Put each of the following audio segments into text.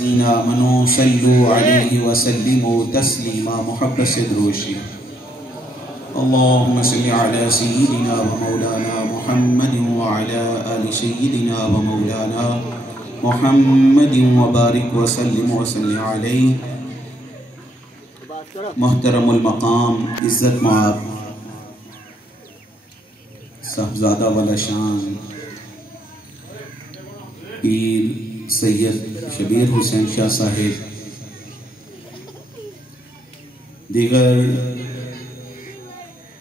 آمنوا صلوا علیہ وسلموا تسلیما محبت سے دروشی اللهم صل على سيدنا ومولانا محمد وعلى آل سيدنا ومولانا محمد وبارك وسلم وسلم علیہ. محترم المقام عزت مآب صاحبزادہ والا شان پیر سید شبیر حسین شاہ صاحب، دیگر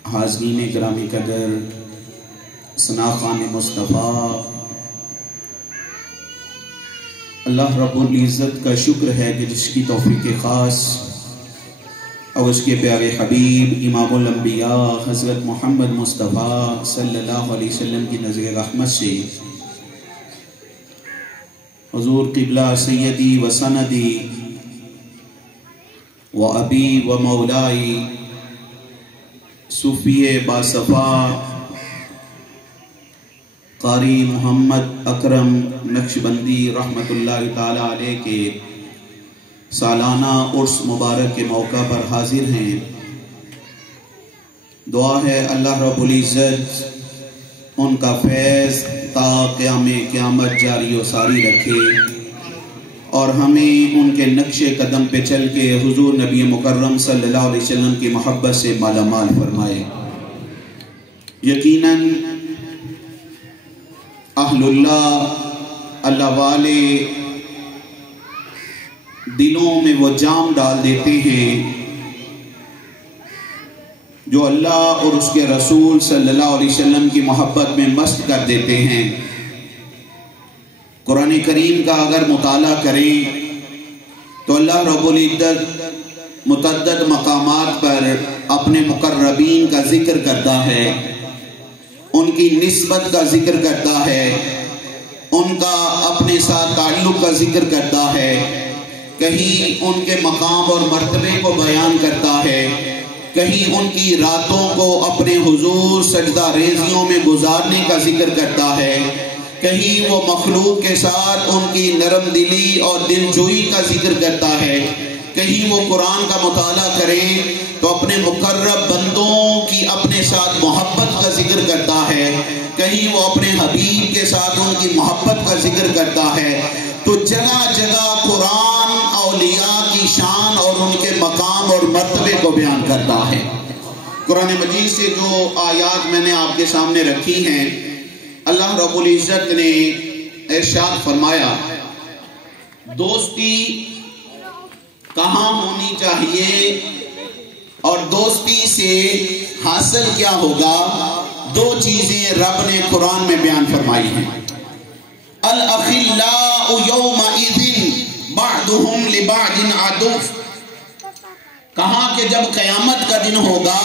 حاضرین گرامی قدر، ثنا خوان مصطفیٰ، اللہ رب العزت کا شکر ہے کہ جس کی توفیق خاص اور اس کے پیارے حبیب امام الانبیاء حضرت محمد مصطفیٰ صلی اللہ علیہ وسلم کی نظر رحمت سے حضور قبلہ سیدی و سندی و ابی و مولائی صوفی باصفا قاری محمد اکرم نقشبندی رحمت اللہ تعالی علیہ کے سالانہ عرس مبارک کے موقع پر حاضر ہیں. دعا ہے اللہ رب العزت ان کا فیض تا قیام قیامت جاری و ساری رکھے اور ہمیں ان کے نقش قدم پہ چل کے حضور نبی مکرم صلی اللہ علیہ وسلم کی محبت سے مالا مال فرمائے. یقیناً اہل اللہ والے دلوں میں وہ جام ڈال دیتے ہیں جو اللہ اور اس کے رسول صلی اللہ علیہ وسلم کی محبت میں مست کر دیتے ہیں. قرآن کریم کا اگر مطالعہ کریں تو اللہ رب العزت متعدد مقامات پر اپنے مقربین کا ذکر کرتا ہے، ان کی نسبت کا ذکر کرتا ہے، ان کا اپنے ساتھ تعلق کا ذکر کرتا ہے، کہیں ان کے مقام اور مرتبے کو بیان کرتا ہے، کہیں ان کی راتوں کو اپنے حضور سجدہ ریزیوں میں گزارنے کا ذکر کرتا ہے، کہیں وہ مخلوق کے ساتھ ان کی نرم دلی اور دل جوئی کا ذکر کرتا ہے، کہیں وہ قرآن کا مطالعہ کرے تو اپنے مقرب بندوں کی اپنے ساتھ محبت کا ذکر کرتا ہے، کہیں وہ اپنے حبیب کے ساتھ ان کی محبت کا ذکر کرتا ہے. تو جگہ جگہ قرآن اولیاء کی شان اور ان کے مقام اور مرتبے کو بیان کرتا ہے. قرآن مجید سے جو آیات میں نے آپ کے سامنے رکھی ہیں، اللہ رب العزت نے ارشاد فرمایا دوستی کہاں ہونی چاہیے اور دوستی سے حاصل کیا ہوگا. دو چیزیں رب نے قرآن میں بیان فرمائی ہیں. الاخلاء یومئذ بعضهم لبعض عدو، کہا کہ جب قیامت کا دن ہوگا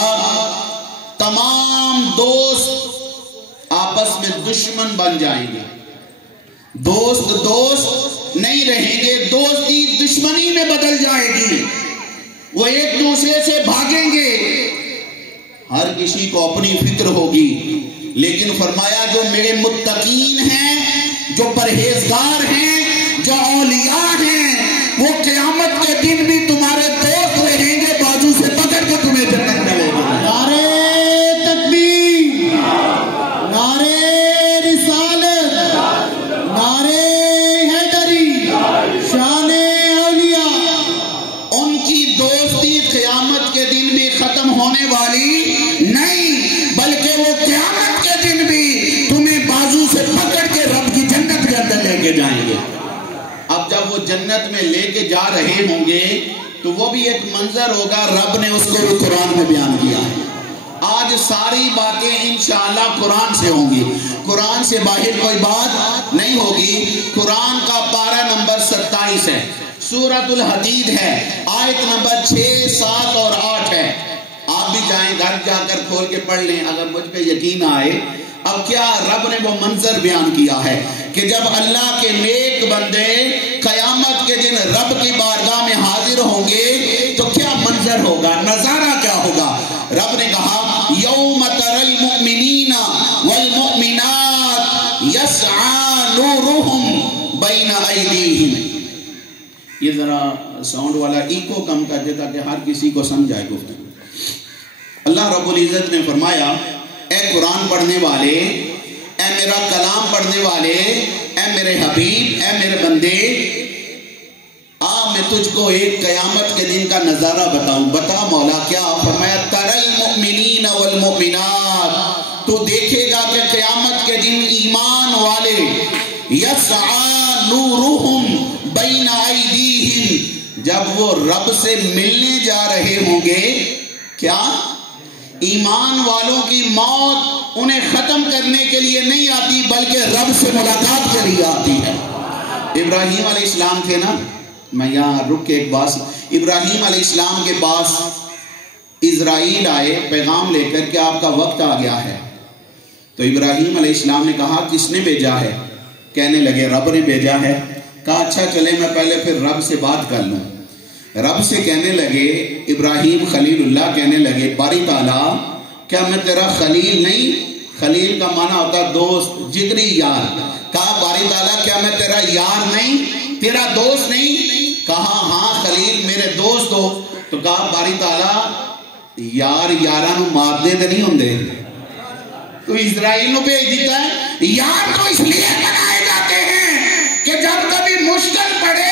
تمام دوست آپس میں دشمن بن جائیں گے. دوست نہیں رہیں گے، دوستی دشمنی میں بدل جائے گی. وہ ایک دوسرے سے بھاگیں گے، ہر کسی کو اپنی فکر ہوگی. لیکن فرمایا جو میرے متقین ہیں، جو پرہیزگار ہیں، جو اولیاء ہیں، وہ قیامت کے دن بھی تمہارے دوست رہیں گے، بازو سے پکڑ کے تمہیں جنت ملے گا. نعرے تکبیر، نعرے رسالت، نعرے حیدری، شان اولیاء. ان کی دوستی قیامت کے دن بھی ختم ہونے والی نہیں، بلکہ وہ قیامت کے دن بھی تمہیں بازو سے پکڑ کے رب کی جنت کے اندر لے کے جائیں گے. اب جب وہ جنت میں لے کے جا رہے ہوں گے تو وہ بھی ایک منظر ہوگا، رب نے اس کو بھی قرآن میں بیان کیا ہے. آج ساری باتیں انشاءاللہ قرآن سے ہوں گی، قرآن سے باہر کوئی بات نہیں ہوگی. قرآن کا پارہ نمبر 27 ہے، سورۃ الحدید ہے، آیت نمبر 6، 7 اور 8 ہے. آپ بھی جائیں گھر جا کر کھول کے پڑھ لیں اگر مجھ پہ یقین آئے. اب کیا رب نے وہ منظر بیان کیا ہے کہ جب اللہ کے نیک بندے قیامت کے دن رب کی بارگاہ میں حاضر ہوں گے تو کیا منظر ہوگا، نظارہ کیا ہوگا. رب نے کہا یوم تری المؤمنین والمؤمنات یسعی نورہم بین ایدیہم، یہ ذرا ساؤنڈ والا ایکو کم کر دے تاکہ ہر کسی کو سمجھ آئے گفتگو۔ اللہ رب العزت نے فرمایا اے قرآن پڑھنے والے، اے میرا کلام پڑھنے والے، اے میرے حبیب، اے میرے بندے، میں تجھ کو ایک قیامت کے دن کا نظارہ بتاؤں۔ بتا مولا کیا؟ فرمایا تَرَى الْمُؤْمِنِينَ وَالْمُؤْمِنَاتِ، تو دیکھے گا کہ قیامت کے دن ایمان والے یسعی نورہم بین ایدیہم، جب وہ رب سے ملنے جا رہے ہوں گے، کیا؟ ایمان والوں کی موت انہیں ختم کرنے کے لیے نہیں آتی بلکہ رب سے ملاقات کے لیے آتی ہے۔ ابراہیم علیہ السلام تھے نا، میں یہاں رک کے ایک بات، ابراہیم علیہ السلام کے پاس اسرائیل آئے پیغام لے کر کہ آپ کا وقت آ گیا ہے، تو ابراہیم علیہ السلام نے کہا کس نے بھیجا ہے؟ کہنے لگے رب نے بھیجا ہے۔ کہا اچھا چلے میں پہلے پھر رب سے بات کر لوں۔ رب سے کہنے لگے، ابراہیم خلیل اللہ کہنے لگے باری تعالیٰ کیا میں تیرا خلیل نہیں؟ خلیل کا معنی ہوتا دوست، جگری یار۔ کہا باری تعالیٰ کیا میں تیرا یار نہیں، تیرا دوست نہیں؟ کہا ہاں خلیل میرے دوست ہو۔ تو کہا باری تعالیٰ یار یاراں نوں مار دے تے نہیں ہوندے، تو اسرائیل نو بھیج دیتا ہے۔ یار تو اس لیے بنائے جاتے ہیں کہ جب کبھی مشکل پڑے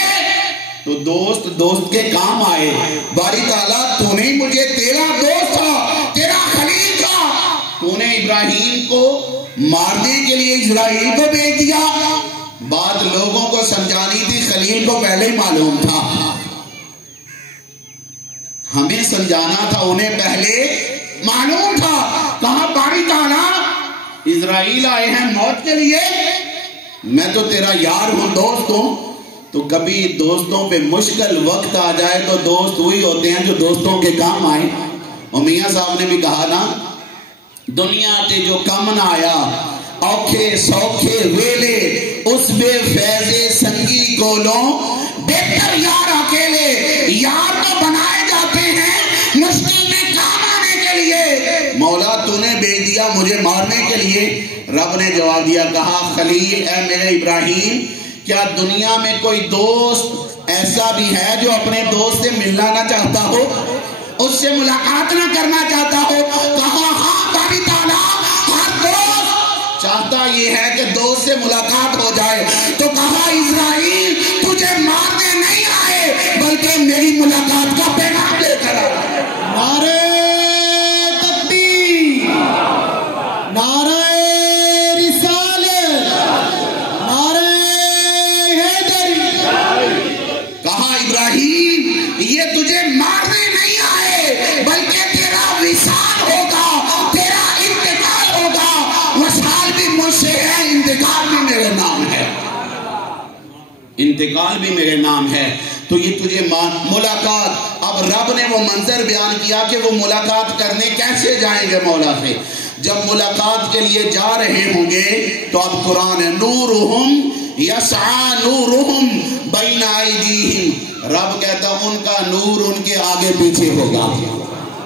تو دوست کے کام آئے۔ باری تعالیٰ تو نے مجھے تیرا دوست تھا، تیرا خلیل تھا، تو نے ابراہیم کو مارنے کے لیے اسرائیل کو بھیج دیا۔ بات لوگوں کو سمجھانی تھی، خلیل کو پہلے ہی معلوم تھا، ہمیں سمجھانا تھا، انہیں پہلے معلوم تھا۔ کہا باری تعالیٰ اسرائیل آئے ہیں موت کے لیے، میں تو تیرا یار ہوں، دوست ہوں۔ تو کبھی دوستوں پہ مشکل وقت آ جائے تو دوست وہی ہوتے ہیں جو دوستوں کے کام آئے۔ اور میاں صاحب نے بھی کہا نا، دنیا تے جو کم نہ آیا، اوکھے سوکھے ویلے اس بے فیضے سنگی گولوں، بہتر یار اکیلے۔ یار تو بنائے جاتے ہیں مشکل میں کام آنے کے لیے، مولا تو نے بھیج دیا مجھے مارنے کے لیے۔ رب نے جواب دیا، کہا خلیل اے میرے ابراہیم، کیا دنیا میں کوئی دوست ایسا بھی ہے جو اپنے دوست سے ملنا نہ چاہتا ہو، اس سے ملاقات نہ کرنا چاہتا ہو؟ کہا ہاں باری تعالیٰ ہر دوست چاہتا یہ ہے کہ دوست سے ملاقات ہو جائے۔ تو کہا اسرائیل تجھے مارنے نہیں آئے بلکہ میری ملاقات کا پیغام لے کر آئے۔ نعرہ تکبیر، نعرہ رسالت، نعرہ حیدری۔ کہا ابراہیم یہ تجھے مارنے نہیں آئے بلکہ تیرا وصال ہوگا، تیرا انتقال ہوگا۔ وصال بھی مجھ سے ہے، انتقال بھی میرے نام ہے، انتقال بھی میرے نام ہے۔ تو یہ تجھے ملاقات، اب رب نے وہ منظر بیان کیا کہ وہ ملاقات کرنے کیسے جائیں گے مولا سے۔ جب ملاقات کے لیے جا رہے ہوں گے تو اب قرآن ہے نورہم یسعی نورہم بین ایدیہم، رب کہتا ان کا نور ان کے آگے پیچھے ہوگا۔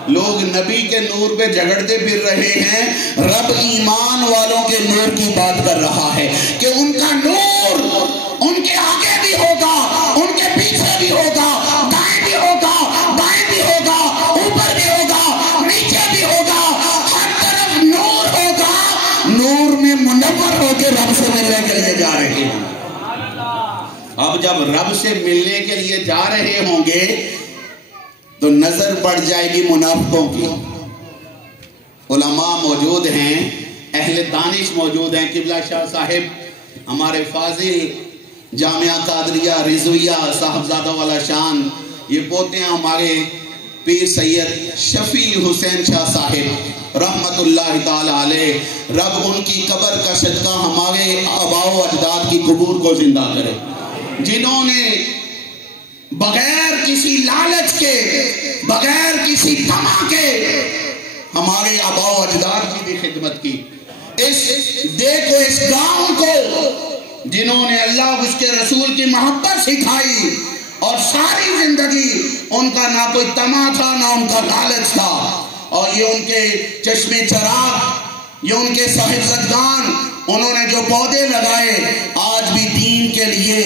لوگ نبی کے نور پہ جھگڑتے پھر رہے ہیں، رب ایمان والوں کے نور کی بات کر رہا ہے کہ ان کا نور ان کے آگے بھی ہوگا، ان کے پیچھے بھی ہوگا، دائیں بھی ہوگا، بائیں بھی ہوگا، اوپر بھی ہوگا، نیچے بھی ہوگا، ہر طرف نور ہوگا۔ نور میں منور ہو کے رب سے ملنے کے لیے جا رہے ہیں۔ اب جب رب سے ملنے کے لیے جا رہے ہوں گے تو نظر پڑ جائے گی منافقوں کی۔ علماء موجود ہیں، اہل دانش موجود ہیں، قبلہ شاہ صاحب ہمارے فاضل جامعہ قادریہ رضویہ صاحبزادہ والا شان، یہ پوتے ہیں ہمارے پیر سید شفیع حسین شاہ صاحب رحمت اللہ تعالی علیہ۔ رب ان کی قبر کا صدقہ ہمارے آباء و اجداد کی قبور کو زندہ کرے، جنہوں نے بغیر کسی لالچ کے، بغیر کسی طمع کے ہمارے آباء و اجداد کی بھی خدمت کی۔ اس دیکھو اس گاؤں کو جنہوں نے اللہ اس کے رسول کی محبت سکھائی، اور ساری زندگی ان کا نہ کوئی طمع تھا نہ ان کا لالچ تھا، اور یہ ان کے چشمے چراغ، یہ ان کے صاحبزادگان، انہوں نے جو پودے لگائے آج بھی دین کے لیے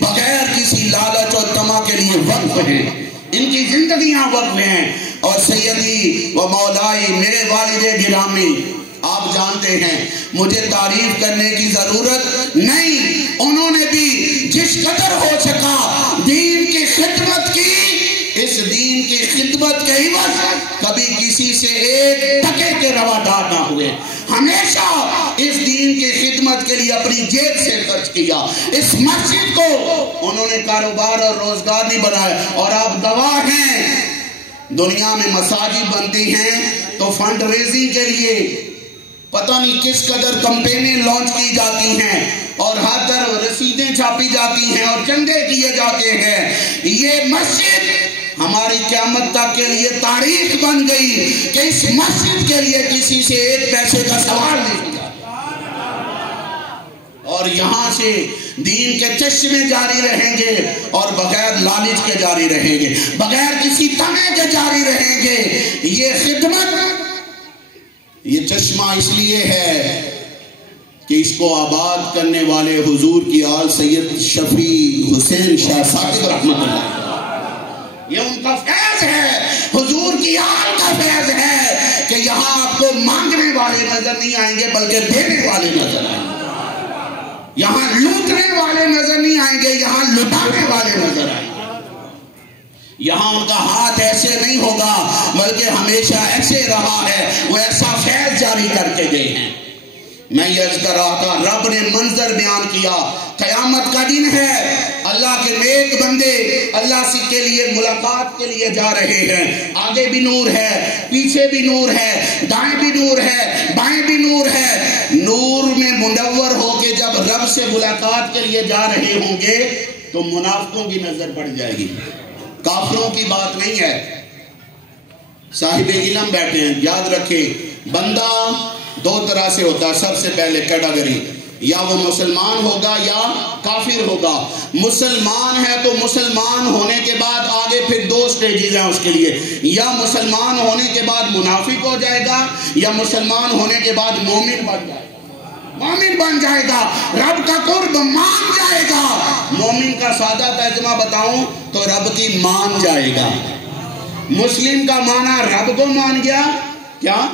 بغیر کسی لالچ اور طمع وقف ہیں، ان کی زندگیاں وقف ہیں. اور سیدی و مولائی میرے والد گرامی، آپ جانتے ہیں مجھے تعریف کرنے کی ضرورت نہیں، انہوں نے بھی جس قدر ہو سکا دین کی خدمت کی. اس دین کی خدمت کے عوض کبھی کسی سے ایک ٹکے کے روادار نہ ہوئے، ہمیشہ اس دین کی خدمت کے لیے اپنی جیب سے خرچ کیا. اس مسجد کو انہوں نے کاروبار اور روزگار نہیں بنایا. اور آپ گواہ ہیں، دنیا میں مساجد بنتی ہیں تو فنڈ ریزنگ کے لیے پتہ نہیں کس قدر کمپینیں لانچ کی جاتی ہیں اور ہر طرف رسیدیں چھاپی جاتی ہیں اور چندے کیے جاتے ہیں. یہ مسجد ہماری قیامت تک کے لیے تاریخ بن گئی کہ اس مسجد کے لیے کسی سے ایک پیسے کا سوال نہیں کیا. اور یہاں سے دین کے چشمے جاری رہیں گے اور بغیر لالچ کے جاری رہیں گے، بغیر کسی طمع کے جاری رہیں گے. یہ خدمت، یہ چشمہ اس لیے ہے کہ اس کو آباد کرنے والے حضور کی آل سید شفیع حسین شاہ ساکت رحمت اللہ، یہ ان کا فیض ہے، حضور کی آل کا فیض ہے کہ یہاں آپ کو مانگنے والے نظر نہیں آئیں گے بلکہ دینے والے نظر آئیں گے. یہاں لوٹنے والے نظر نہیں آئیں گے، یہاں لٹانے والے نظر آئیں گے. یہاں ان کا ہاتھ ایسے نہیں ہوگا بلکہ ہمیشہ ایسے رہا ہے، وہ ایسا فیض جاری کر کے گئے ہیں. میں یہ عرض کر رہا تھا، رب نے منظر بیان کیا، قیامت کا دن ہے، اللہ کے نیک بندے اللہ سے کے لیے ملاقات کے لیے جا رہے ہیں. آگے بھی نور ہے، پیچھے بھی نور ہے، دائیں بھی نور ہے، بائیں بھی نور ہے. نور میں منور ہو کے جب رب سے ملاقات کے لیے جا رہے ہوں گے تو منافقوں کی نظر پڑ جائے گی، کافروں کی بات نہیں ہے. صاحب علم بیٹھے ہیں، یاد رکھیں بندہ دو طرح سے ہوتا ہے. سب سے پہلے کیٹیگری، یا وہ مسلمان ہوگا یا کافر ہوگا. مسلمان ہے تو مسلمان ہونے کے بعد آگے پھر دو سٹیجز ہیں اس کے لیے، یا مسلمان ہونے کے بعد منافق ہو جائے گا یا مسلمان ہونے کے بعد مومن بن جائے گا. مومن بن جائے گا، رب کا قرب مان جائے گا. مومن کا سادہ ترجمہ بتاؤں تو رب کی مان جائے گا. مسلم کا معنی رب کو مان گیا، کیا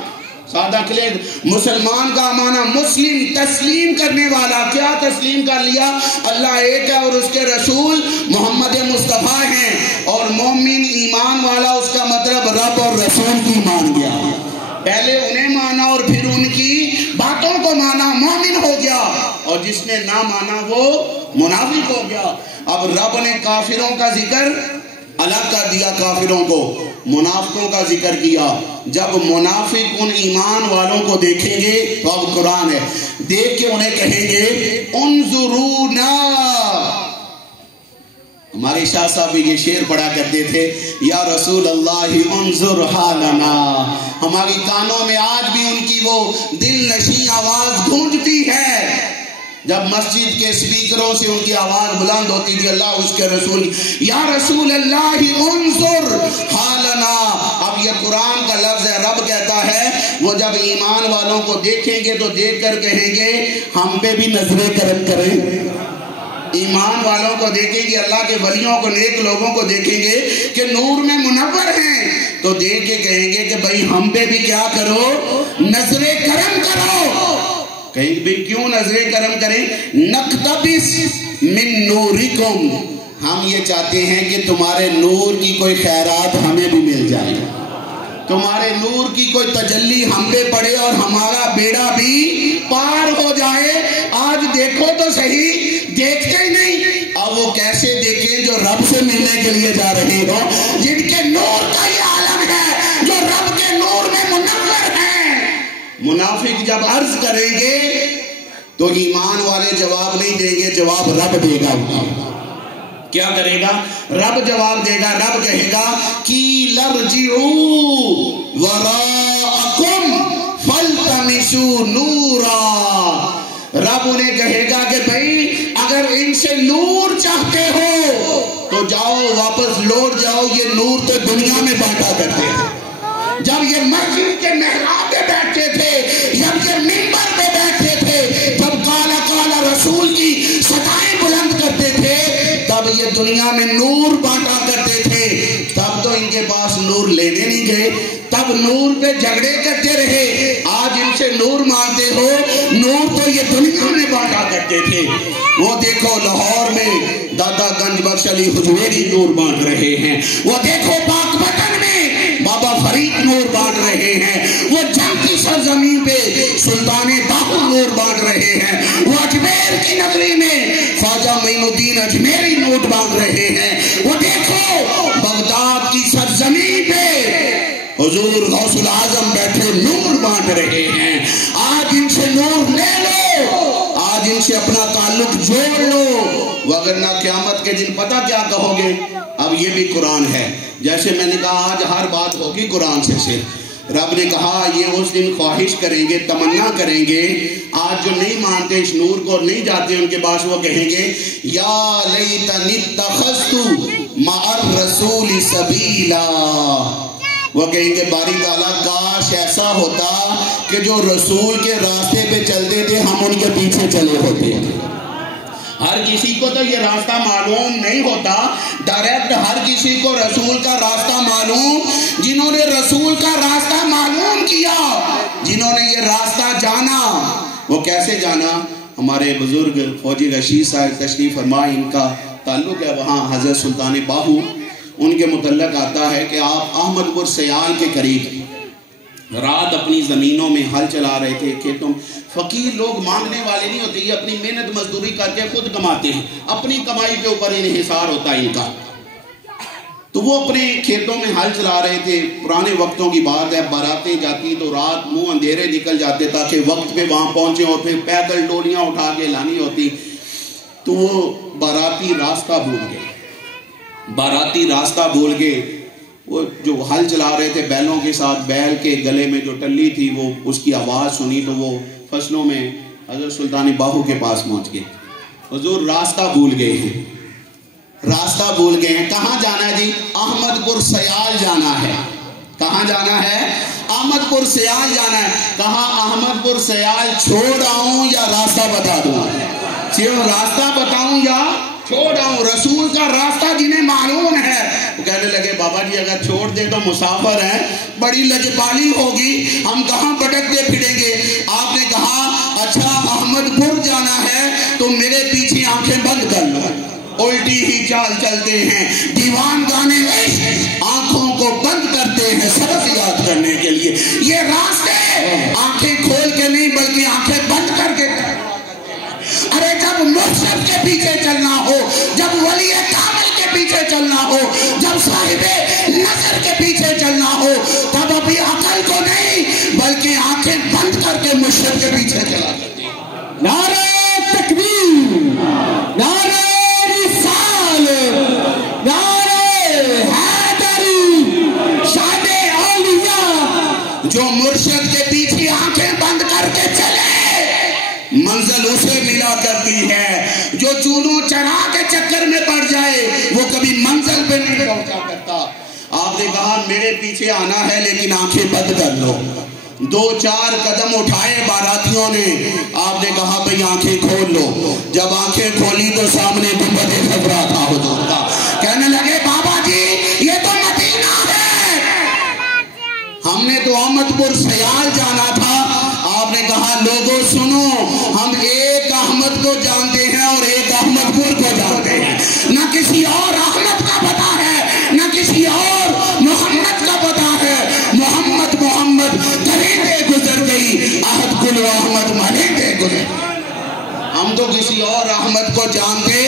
سادہ کلید. مسلمان کا معنی مسلم، تسلیم کرنے والا. کیا تسلیم کر لیا؟ اللہ ایک ہے اور اس کے رسول محمد مصطفیٰ ہیں. اور مومن ایمان والا، اس کا مطلب رب اور رسول کی مان گیا. پہلے انہیں مانا اور پھر ان کی باتوں کو مانا، مومن ہو گیا. اور جس نے نہ مانا وہ منافق ہو گیا. اب رب نے کافروں کا ذکر الگ کر دیا، کافروں کو، منافقوں کا ذکر کیا. جب منافق ان ایمان والوں کو دیکھیں گے تو اب قرآن ہے، دیکھ کے انہیں کہیں گے انظرونا. ہمارے شاہ صاحب بھی یہ شعر پڑھا کرتے تھے، یا رسول اللہ انظر حالنا. ہماری کانوں میں آج بھی ان کی وہ دل نشیں آواز گونجتی ہے. جب مسجد کے سپیکروں سے ان کی آواز بلند ہوتی تھی، اللہ اس کے رسول، یا رسول اللہ انظر حالنا. اب یہ قرآن کا لفظ ہے، رب کہتا ہے وہ جب ایمان والوں کو دیکھیں گے تو دیکھ کر کہیں گے ہم پہ بھی نظر کرم کریں. ایمان والوں کو دیکھیں گے، اللہ کے ولیوں کو، نیک لوگوں کو دیکھیں گے کہ نور میں منور ہیں تو دیکھ کے کہیں گے کہ بھائی ہم پہ بھی کیا کرو، نظر کرم کرو. کہیں بھی کیوں نظر کرم کریں؟ نقتبس من نورکم، ہم یہ چاہتے ہیں کہ تمہارے نور کی کوئی خیرات ہمیں بھی مل جائے، تمہارے نور کی کوئی تجلی ہم پہ پڑے اور ہمارا بیڑا بھی پار ہو جائے. آج دیکھو تو صحیح، دیکھتے ہی نہیں. اب وہ کیسے دیکھیں جو رب سے ملنے کے لیے جا رہے ہو، جن کے نور کا یہ عالم ہے، جو رب کے نور میں منور ہیں. منافق جب عرض کریں گے تو ایمان والے جواب نہیں دیں گے، جواب رب دے گا. کیا کرے گا؟ رب جواب دے گا. رب کہے گا قیل ارجعوا وراءکم فالتمسوا نورا. رب انہیں کہے گا کہ بھائی اگر ان سے نور چاہتے ہو تو جاؤ، واپس لوٹ جاؤ. یہ نور تو دنیا میں بانٹا کرتے ہیں. جب یہ مسجد کے محراب پہ بیٹھتے تھے، جب یہ منبر پہ بیٹھتے تھے، جب کالا کالا رسول کی صدائیں بلند کرتے تھے، تب یہ دنیا میں نور بانٹا کرتے تھے. نور لینے نہیں گئے، تب نور پہ جھگڑے کرتے رہے، آج ان سے نور مانگتے ہو، نور تو یہ دنیا میں بانٹا کرتے تھے۔ وہ دیکھو لاہور میں دادا گنج بخش علی حجویری نور بانٹ رہے ہیں، وہ دیکھو پاک وطن میں بابا فرید نور بانٹ رہے ہیں، وہ جنگ کی سرزمین پہ سلطان باہو نور بانٹ رہے ہیں، وہ اجمیر کی نگری میں خواجہ معین الدین اجمیری نور بانٹ رہے ہیں، وہ دیکھو بغداد کی سرزمین پہ حضور غوث العظم بیٹھے نور بانٹ رہے ہیں۔ آج ان سے نور لے لو، آج ان سے اپنا تعلق جوڑ لو، وگرنہ قیامت کے دن پتہ کیا کہو گے؟ اب یہ بھی قرآن ہے، جیسے میں نے کہا آج ہر بات ہوگی قرآن سے۔ رب نے کہا یہ اس دن خواہش کریں گے، تمنا کریں گے، آج جو نہیں مانتے اس نور کو نہیں جاتے ان کے پاس، وہ کہیں گے یا لیتنی اتخذت مع الرسول سبیلا، وہ کہیں گے باری تعالیٰ کاش ایسا ہوتا کہ جو رسول کے راستے پہ چلتے تھے ہم ان کے پیچھے چلے ہوتے۔ ہر کسی کو تو یہ راستہ معلوم نہیں ہوتا ڈائریکٹ، ہر کسی کو رسول کا راستہ معلوم، جنہوں نے رسول کا راستہ معلوم کیا، جنہوں نے یہ راستہ جانا، وہ کیسے جانا؟ ہمارے بزرگ فوجی رشید صاحب تشریف فرما، ان کا تعلق ہے وہاں حضرت سلطان باہو، ان کے متعلق آتا ہے کہ آپ احمد پور سیال کے قریب رات اپنی زمینوں میں ہل چلا رہے تھے، کھیتوں میں۔ فقیر لوگ مانگنے والے نہیں ہوتے، یہ اپنی محنت مزدوری کر کے خود کماتے ہیں، اپنی کمائی کے اوپر انحصار ہوتا ہے ان کا۔ تو وہ اپنے کھیتوں میں ہل چلا رہے تھے، پرانے وقتوں کی بات ہے، باراتیں جاتی تو رات منہ اندھیرے نکل جاتے تاکہ وقت پہ وہاں پہنچے، اور پھر پیدل ڈولیاں اٹھا کے لانی ہوتی۔ تو وہ باراتی راستہ بھول گئے، باراتی راستہ بھول گئے۔ وہ جو ہل چلا رہے تھے بیلوں کے ساتھ، بیل کے گلے میں جو ٹلی تھی وہ اس کی آواز سنی تو وہ فصلوں میں حضرت سلطان باہو کے پاس پہنچ گئے۔ حضور راستہ بھول گئے ہیں، راستہ بھول گئے ہیں، کہاں جانا ہے جی؟ احمد پور سیال جانا ہے۔ کہاں جانا ہے؟ احمد پور سیال جانا ہے۔ کہاں احمد پور سیال چھوڑ آؤں یا راستہ بتا دوں؟ صرف راستہ بتاؤں یا چھوڑ آؤں؟ رسول کا راستہ جنہیں معلوم ہے وہ کہنے لگے بابا جی اگر چھوڑ دیں تو مسافر ہیں، بڑی لجپالی ہوگی، ہم کہاں بھٹکتے پھریں گے۔ آپ نے کہا اچھا احمد پور جانا ہے تو میرے پیچھے آنکھیں بند کر لو، الٹی ہی چال چلتے ہیں، دیوان گانے عشق آنکھوں کو بند کرتے ہیں سبق یاد کرنے کے لیے۔ یہ راستے آنکھیں کھول کے نہیں بلکہ آنکھیں بند کر کے۔ ارے جب مرشد کے پیچھے چلنا ہو، جب ولی کامل کے پیچھے چلنا ہو، جب صاحب نظر کے پیچھے چلنا ہو، تب ابھی عقل کو نہیں بلکہ آنکھیں بند کر کے مرشد کے پیچھے چلا کرتے ہیں۔ نعرہ تکبیر، نعرہ رسال، نعرہ حیدری، شان اولیاء۔ جو مرشد کے پیچھے آنکھیں بند کر کے چلے منزل اسے ملا کرتی ہے، جو چونوں چرا کے چکر میں پڑ جائے وہ کبھی منزل پہ نہیں پہنچا کرتا۔ آپ نے کہا میرے پیچھے آنا ہے لیکن آنکھیں بند کر لو۔ 2-4 قدم اٹھائے باراتیوں نے، آپ نے کہا بھئی آنکھیں کھول لو۔ جب آنکھیں کھولی تو سامنے گنبد خضرا تھا حضور کا۔ کہنے لگے بابا جی یہ تو مدینہ ہے، ہم نے تو احمد پور سیال جانا تھا۔ آپ نے کہا لوگوں سنو، ہم ایک احمد کو جانتے ہیں اور ایک احمد پور کو جانتے ہیں، نہ کسی اور احمد کا پتہ ہے نہ کسی اور محمد کا پتہ ہے۔ محمد محمد کریندے گزر گئی، احد گل احمد مریندے گزر۔ ہم تو کسی اور احمد کو جانتے،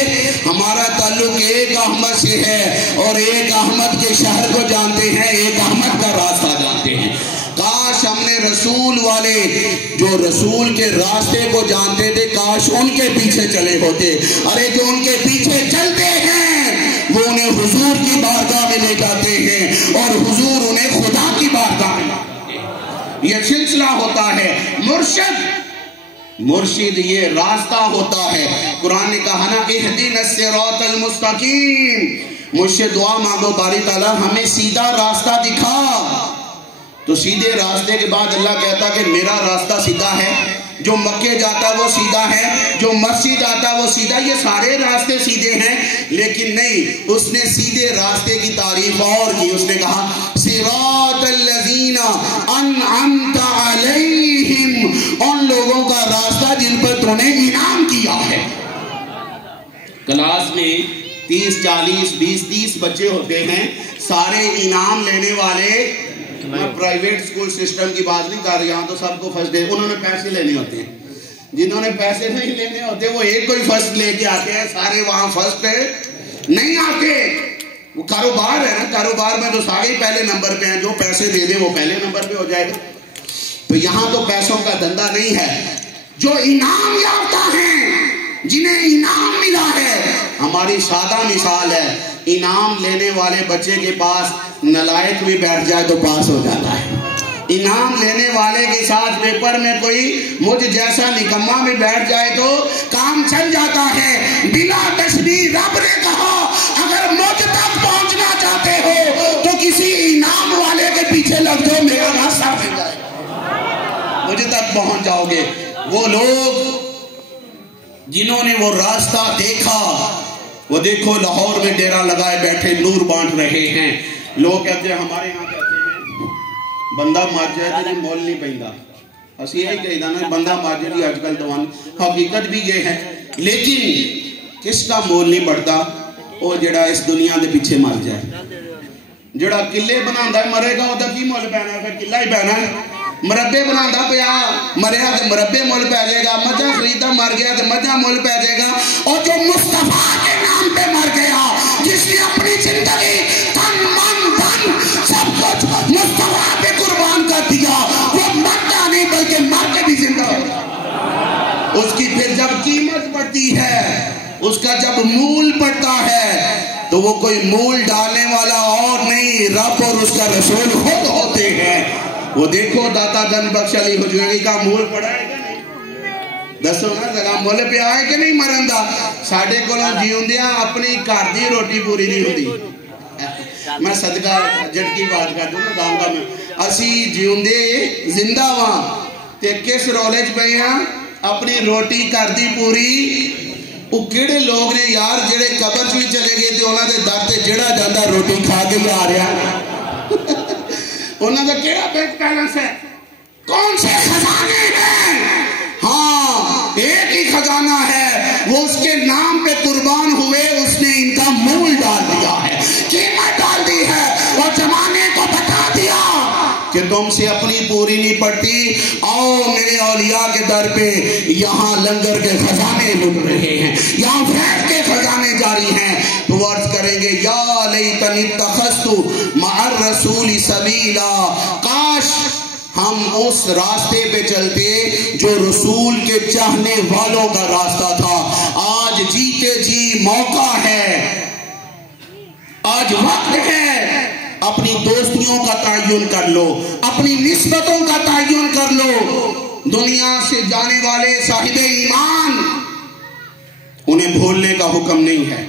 ہمارا تعلق ایک احمد سے ہے اور ایک احمد کے شہر کو جانتے ہیں، ایک احمد کا راستہ جانتے ہیں۔ کاش ہم نے رسول والے جو رسول کے راستے کو جانتے تھے کاش ان کے پیچھے چلے ہوتے۔ ارے جو ان کے پیچھے چلتے ہیں وہ انہیں حضور کی بارگاہ میں لے جاتے ہیں اور حضور انہیں خدا کی بارگاہ میں لاتے ہیں۔ یہ سلسلہ ہوتا ہے۔ مرشد یہ راستہ ہوتا ہے۔ قرآن نے کہا نا اہدنا الصراط المستقیم، مجھ سے دعا مانگو باری تعالیٰ ہمیں سیدھا راستہ دکھا۔ تو سیدھے راستے کے بعد اللہ کہتا کہ میرا راستہ سیدھا ہے، جو مکے جاتا وہ سیدھا ہے، جو مسجد آتا وہ سیدھا، یہ سارے راستے سیدھے ہیں۔ لیکن نہیں، اس نے سیدھے راستے کی تعریف اور کی، اس نے کہا صراط الذین انعمت علیہم، ان لوگوں کا راستہ جن پر تو نے انعام کیا ہے۔ کلاس میں 30 40 20 30 بچے ہوتے ہیں، سارے انعام لینے والے۔ میں پرائیویٹ سکول سسٹم کی بات نہیں کر رہا، یہاں تو سب کو فرسٹ دے، انہوں نے پیسے لینے ہوتے ہیں۔ جنہوں نے پیسے نہیں لینے ہوتے وہ ایک کوئی فرسٹ لے کے آتے ہیں، سارے وہاں فرسٹ نہیں آتے۔ وہ کاروبار ہے نا، کاروبار میں تو سارے پہلے نمبر پہ ہیں، جو پیسے دے دیں وہ پہلے نمبر پہ ہو جائے گا۔ تو یہاں تو پیسوں کا دھندا نہیں ہے، جو انعام یافتہ ہیں، جنہیں انعام ملا ہے۔ ہماری سادہ مثال ہے، انعام لینے والے بچے کے پاس نالائق بھی بیٹھ جائے تو پاس ہو جاتا ہے۔ انعام لینے والے کے ساتھ پیپر میں کوئی مجھ جیسا نکما بھی بیٹھ جائے تو کام چل جاتا ہے۔ بلا تشبیہ رب نے کہا اگر مجھ تک پہنچنا چاہتے ہو تو کسی انعام والے کے پیچھے لگ جاؤ، میرا راستہ مل جائے گا، مجھ تک پہنچ جاؤ گے۔ وہ لوگ جنہوں نے وہ راستہ دیکھا، وہ دیکھو لاہور میں ڈیرا لگائے بیٹھے نور بانٹ رہے ہیں۔ لوگ کہتے ہیں، ہمارے یہاں کہتے ہیں بندہ مر جائے تو مول نہیں پہنتا، اسی یہی کہی دا نا، بندہ مر جائے آج کل تو حقیقت بھی یہ ہے۔ لیکن کس کا مول نہیں پڑتا؟ وہ جڑا اس دنیا دے پیچھے مر جائے۔ جڑا قلعے بنا مرے گا وہ کی مول پینا؟ پھر قلعہ ہی پینا ہے۔ مربے بنا پیا مریا تو مربے مول پی جائے گا، مجھا خریدا مر گیا تو مجھا مول پی جائے گا۔ اور جو مصطفیٰ کے نام پہ مر گیا، جس نے اپنی زندگی تن من دھن سب کچھ مصطفیٰ پہ قربان کر دیا، وہ مرتا نہیں بلکہ مر کے بھی زندہ ہو گیا۔ اس کی پھر جب قیمت پڑتی ہے، اس کا جب مول پڑتا ہے، تو وہ کوئی مول ڈالنے والا اور نہیں، رب اور اس کا رسول خود ہوتے ہیں۔ وہ دیکھو داتا گن بخش علی حجویری کا مول پڑا ہے کہ نہیں؟ دسو نا ذرا، مول پہ آئے کہ نہیں مرن دا؟ ساڈے کولوں جیوندیاں اپنی گھر دی روٹی پوری نہیں ہوندی۔ میں صدقہ جٹ کی بات کر دوں نا، گاؤں کا میں اسی جیوندے زندہ ہاں تے کس رولے چ پئے ہاں؟ اپنی روٹی گھر دی پوری۔ وہ کیڑے لوگ نے یار جڑے قبر چ بھی چلے گئے تے انہاں دے در تے جڑا جاندا روٹی کھا کے ہی آ رہا، انہوں نے کیڑا بینک بیلنس ہے؟ کون سے خزانے ہیں؟ ہاں ایک ہی خزانہ ہے، وہ اس کے نام پہ قربان ہوئے، اس نے ان کا مول ڈال دیا ہے، قیمت ڈال دی ہے، اور زمانے کو بتا دیا کہ تم سے اپنی پوری نہیں پڑتی، آؤ میرے اولیاء کے در پہ، یہاں لنگر کے خزانے لٹ رہے ہیں، یہاں فیض کے خزانے جاری ہیں۔ تو عرض کریں گے یا لیتنی اتخذت مع الرسول سبیلا، کاش ہم اس راستے پہ چلتے جو رسول کے چاہنے والوں کا راستہ تھا۔ آج جیتے جی موقع ہے، آج وقت ہے، اپنی دوستیوں کا تعین کر لو، اپنی نسبتوں کا تعین کر لو۔ دنیا سے جانے والے صاحب ایمان، انہیں بھولنے کا حکم نہیں ہے،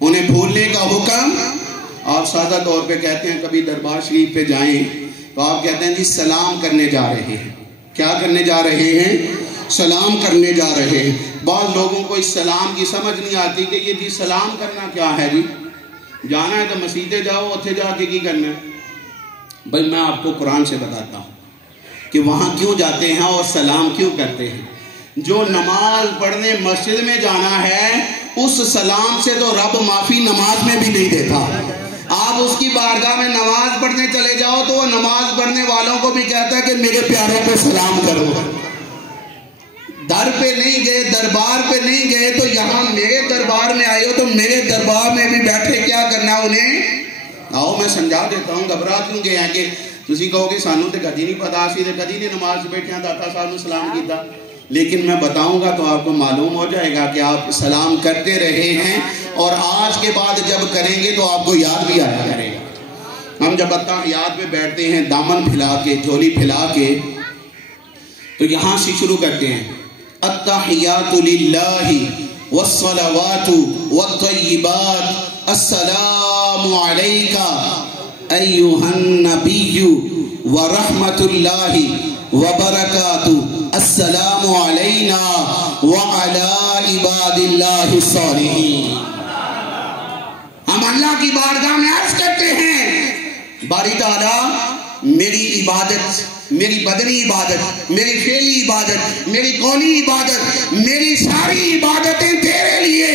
انہیں بھولنے کا حکم۔ آپ سادہ طور پہ کہتے ہیں کبھی دربار شریف پہ جائیں تو آپ کہتے ہیں جی سلام کرنے جا رہے ہیں۔ کیا کرنے جا رہے ہیں؟ سلام کرنے جا رہے ہیں۔ بعض لوگوں کو اس سلام کی سمجھ نہیں آتی کہ یہ جی سلام کرنا کیا ہے جی؟ جانا ہے تو مسجدیں جاؤ، اتھے جا کے کی کرنا ہے؟ بھائی میں آپ کو قرآن سے بتاتا ہوں کہ وہاں کیوں جاتے ہیں اور سلام کیوں کرتے ہیں۔ جو نماز پڑھنے مسجد میں جانا ہے، اس سلام سے تو رب معافی نماز میں بھی نہیں دیتا۔ آپ اس کی بارگاہ میں نماز پڑھنے چلے جاؤ تو وہ نماز پڑھنے والوں کو بھی کہتا ہے کہ میرے پیاروں کو سلام کرو۔ در پہ نہیں گئے، دربار پہ نہیں گئے، تو یہاں میرے دربار میں آئے ہو تو میرے دربار میں بھی بیٹھے کیا کرنا انہیں؟ آؤ میں سمجھا دیتا ہوں، گھبرا کیوں گئے ہیں کہ تسی کہو کہ سانوں تے کدی نہیں پتا، اسی تے کدی نہیں نماز بیٹھے ہیں داتا صاحب نے سلام کیتا۔ لیکن میں بتاؤں گا تو آپ کو معلوم ہو جائے گا کہ آپ سلام کرتے رہے ہیں، اور آج کے بعد جب کریں گے تو آپ کو یاد بھی آیا کرے گا۔ ہم جب اتحیات میں بیٹھتے ہیں دامن پھیلا کے، جھولی پھیلا کے، تو یہاں سے شروع کرتے ہیں التحیات للہ والصلوات والطیبات السلام علیکہ ایہا النبی ورحمت اللہ وبرکاتہ السلام علینا وعلی عباد اللہ الصالحین۔ ہم اللہ کی بارگاہ میں عرض کرتے ہیں باری تعالیٰ میری عبادت، میری بدنی عبادت، میری فعلی عبادت، میری قولی عبادت، میری ساری عبادتیں تیرے لیے،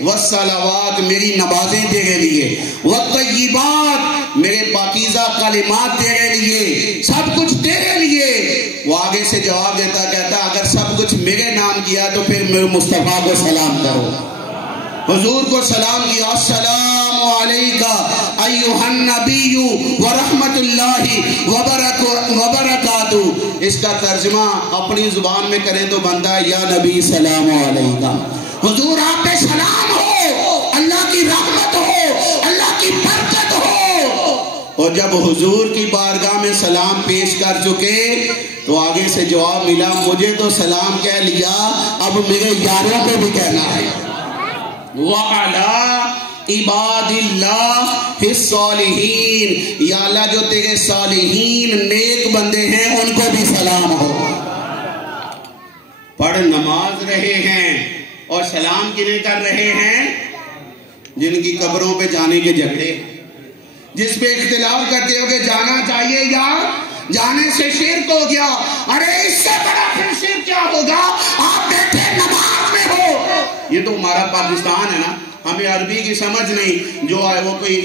والصلوات میری نمازیں تیرے لیے، والطیبات میرے پاکیزہ کلمات تیرے لیے، سب کچھ تیرے لیے۔ وہ آگے سے جواب دیتا کہتا اگر سب کچھ میرے نام کیا تو پھر میرے مصطفیٰ کو سلام کرو۔ حضور کو سلام کیا، السلام علیکہ ایھا النبی ورحمت اللہ وبرکاتہ۔ اس کا ترجمہ اپنی زبان میں کرے تو بندہ یا نبی سلام علیکہ، حضور آپ پہ سلام ہو، اللہ کی رحمت ہو، اللہ کی برکت ہو۔ اور جب حضور کی بارگاہ میں سلام پیش کر چکے تو آگے سے جواب ملا مجھے تو سلام کہہ لیا، اب میرے یاروں کو بھی کہنا ہے۔ وَعَلَىٰ عِبَادِ اللَّهِ الصَّالِحِينَ، یا اللہ جو تیرے صالحین نیک بندے ہیں ان کو بھی سلام ہو۔ پڑھ نماز رہے ہیں اور سلام کنہیں کر رہے ہیں؟ جن کی قبروں پہ جانے کے جھگڑے، جس پہ اختلاف کرتے ہو کہ جانا چاہیے یا جانے سے شرک ہو گیا، ارے اس سے بڑا پھر شرک کیا ہوگا؟ آپ بیٹھے نماز میں ہو۔ یہ تو ہمارا پاکستان ہے نا، ہمیں عربی کی سمجھ نہیں، جو آئے وہ کوئی